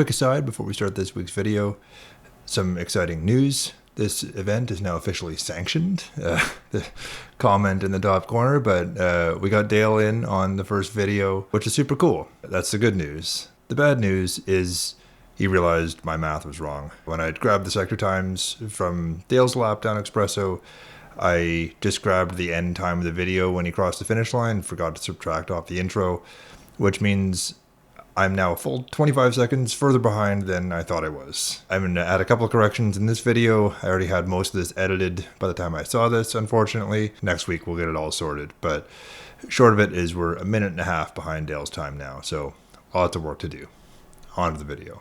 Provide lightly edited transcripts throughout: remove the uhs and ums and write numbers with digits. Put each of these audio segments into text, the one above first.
quick aside before we start this week's video, some exciting news. This event is now officially sanctioned. The comment in the top corner, but we got Dale in on the first video, which is super cool. That's the good news. The bad news is he realized my math was wrong. When I grabbed the sector times from Dale's lap down espresso, I just grabbed the end time of the video when he crossed the finish line and forgot to subtract off the intro, which means I'm now a full 25 seconds further behind than I thought I was. I'm going to add a couple of corrections in this video. I already had most of this edited by the time I saw this, unfortunately. Next week we'll get it all sorted, but short of it is we're a minute and a half behind Dale's time now, so lots of work to do. On to the video.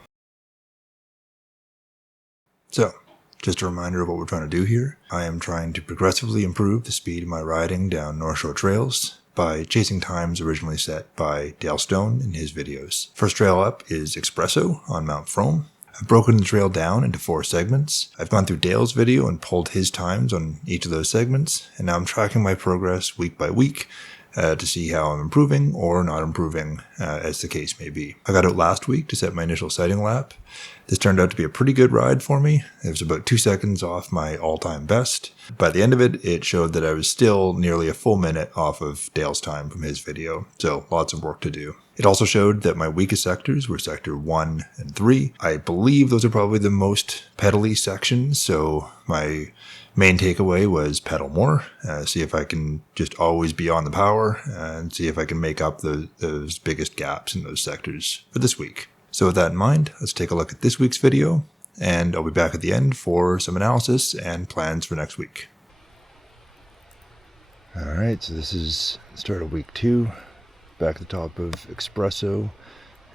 So, just a reminder of what we're trying to do here. I am trying to progressively improve the speed of my riding down North Shore trails by chasing times originally set by Dale Stone in his videos. First trail up is Espresso on Mount Frome. I've broken the trail down into 4 segments. I've gone through Dale's video and pulled his times on each of those segments, and now I'm tracking my progress week by week to see how I'm improving or not improving, as the case may be. I got out last week to set my initial sighting lap. This turned out to be a pretty good ride for me. It was about 2 seconds off my all-time best. By the end of it, it showed that I was still nearly a full minute off of Dale's time from his video, so lots of work to do. It also showed that my weakest sectors were sector 1 and 3. I believe those are probably the most pedally sections, so my main takeaway was pedal more, see if I can just always be on the power, and see if I can make up those biggest gaps in those sectors for this week. So with that in mind, let's take a look at this week's video, and I'll be back at the end for some analysis and plans for next week. Alright, so this is the start of week 2, back at the top of Espresso.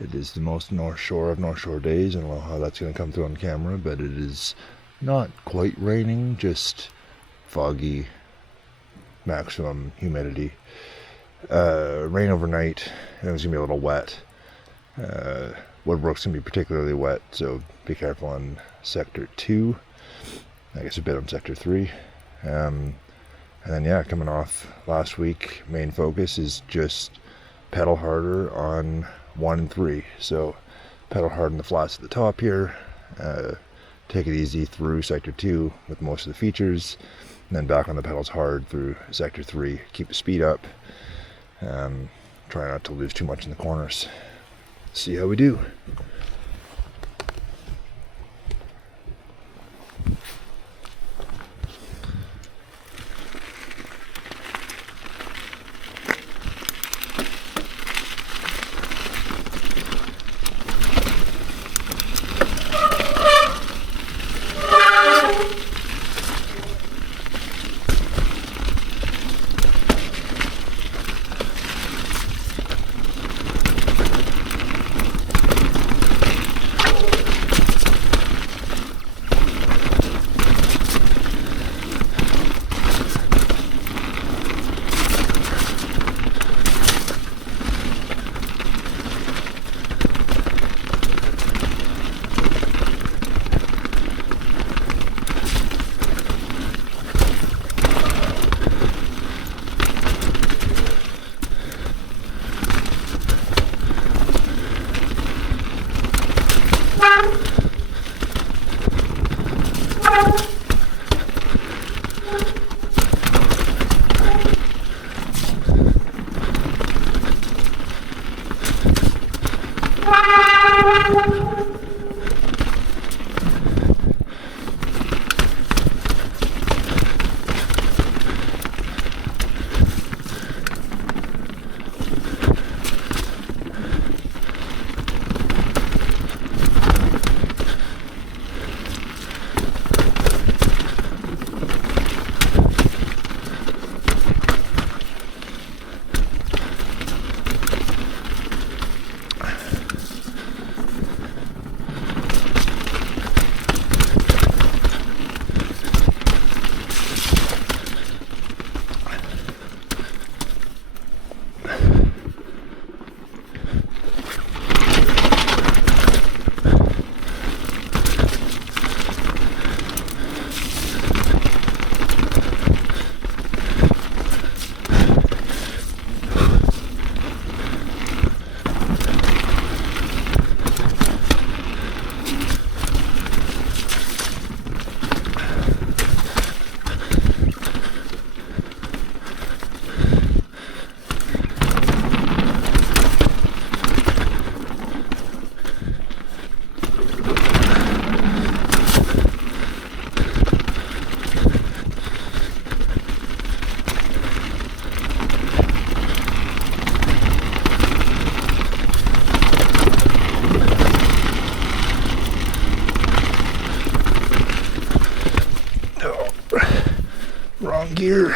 It is the most North Shore of North Shore days. I don't know how that's going to come through on camera, but it is not quite raining, just foggy, maximum humidity. Rain overnight, and it was going to be a little wet. Woodbrook's going to be particularly wet, so be careful on sector 2. I guess a bit on sector 3. And then, yeah, coming off last week, main focus is just pedal harder on 1 and 3. So pedal hard on the flats at the top here. Take it easy through sector 2 with most of the features. And then back on the pedals hard through sector 3. Keep the speed up. Try not to lose too much in the corners. See how we do. second gear.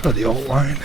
Try the alt line.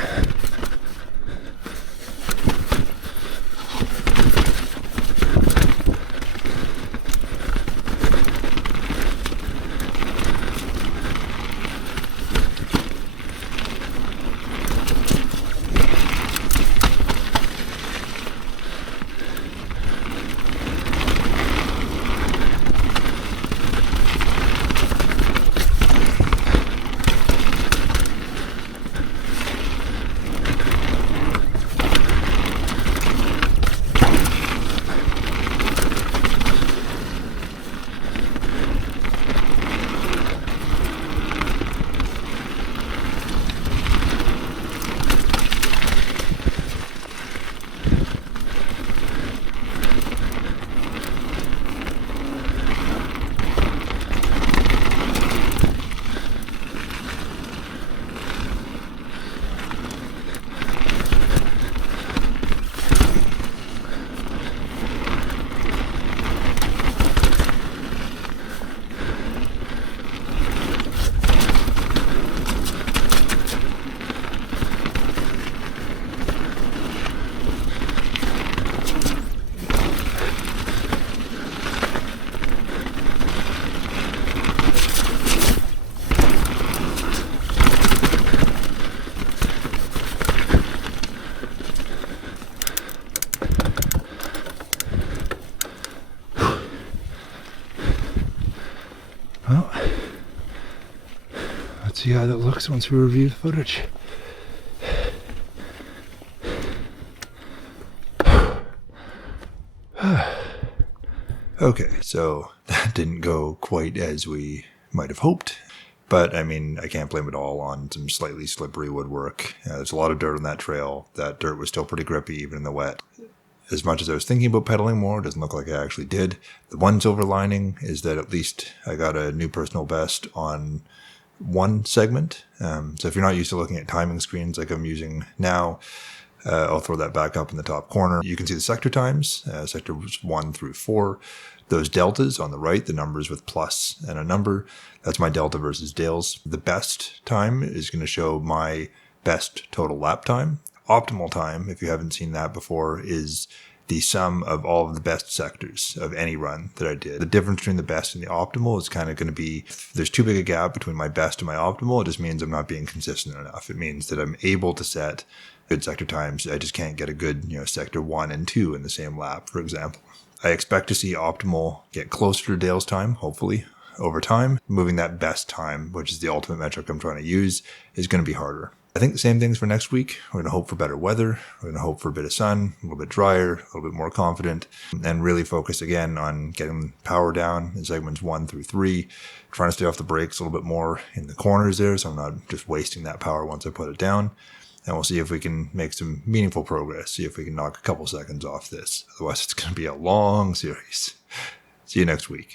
Well, let's see how that looks once we review the footage. Okay, so that didn't go quite as we might have hoped. But, I mean, I can't blame it all on some slightly slippery woodwork. There's a lot of dirt on that trail. That dirt was still pretty grippy even in the wet. As much as I was thinking about pedaling more, it doesn't look like I actually did. The one silver lining is that at least I got a new personal best on one segment. So if you're not used to looking at timing screens like I'm using now, I'll throw that back up in the top corner. You can see the sector times, sectors 1 through 4. Those deltas on the right, the numbers with plus and a number, that's my delta versus Dale's. The best time is going to show my best total lap time. Optimal time, if you haven't seen that before, is the sum of all of the best sectors of any run that I did. The difference between the best and the optimal is kind of going to be, if there's too big a gap between my best and my optimal, it just means I'm not being consistent enough. It means that I'm able to set good sector times. I just can't get a good, sector 1 and 2 in the same lap, for example. I expect to see optimal get closer to Dale's time, hopefully, over time. Moving that best time, which is the ultimate metric I'm trying to use, is going to be harder. I think the same things for next week. We're going to hope for better weather. We're going to hope for a bit of sun, a little bit drier, a little bit more confident, and really focus again on getting power down in segments 1 through 3, trying to stay off the brakes a little bit more in the corners there, so I'm not just wasting that power once I put it down. And we'll see if we can make some meaningful progress, see if we can knock a couple seconds off this. Otherwise, it's going to be a long series. See you next week.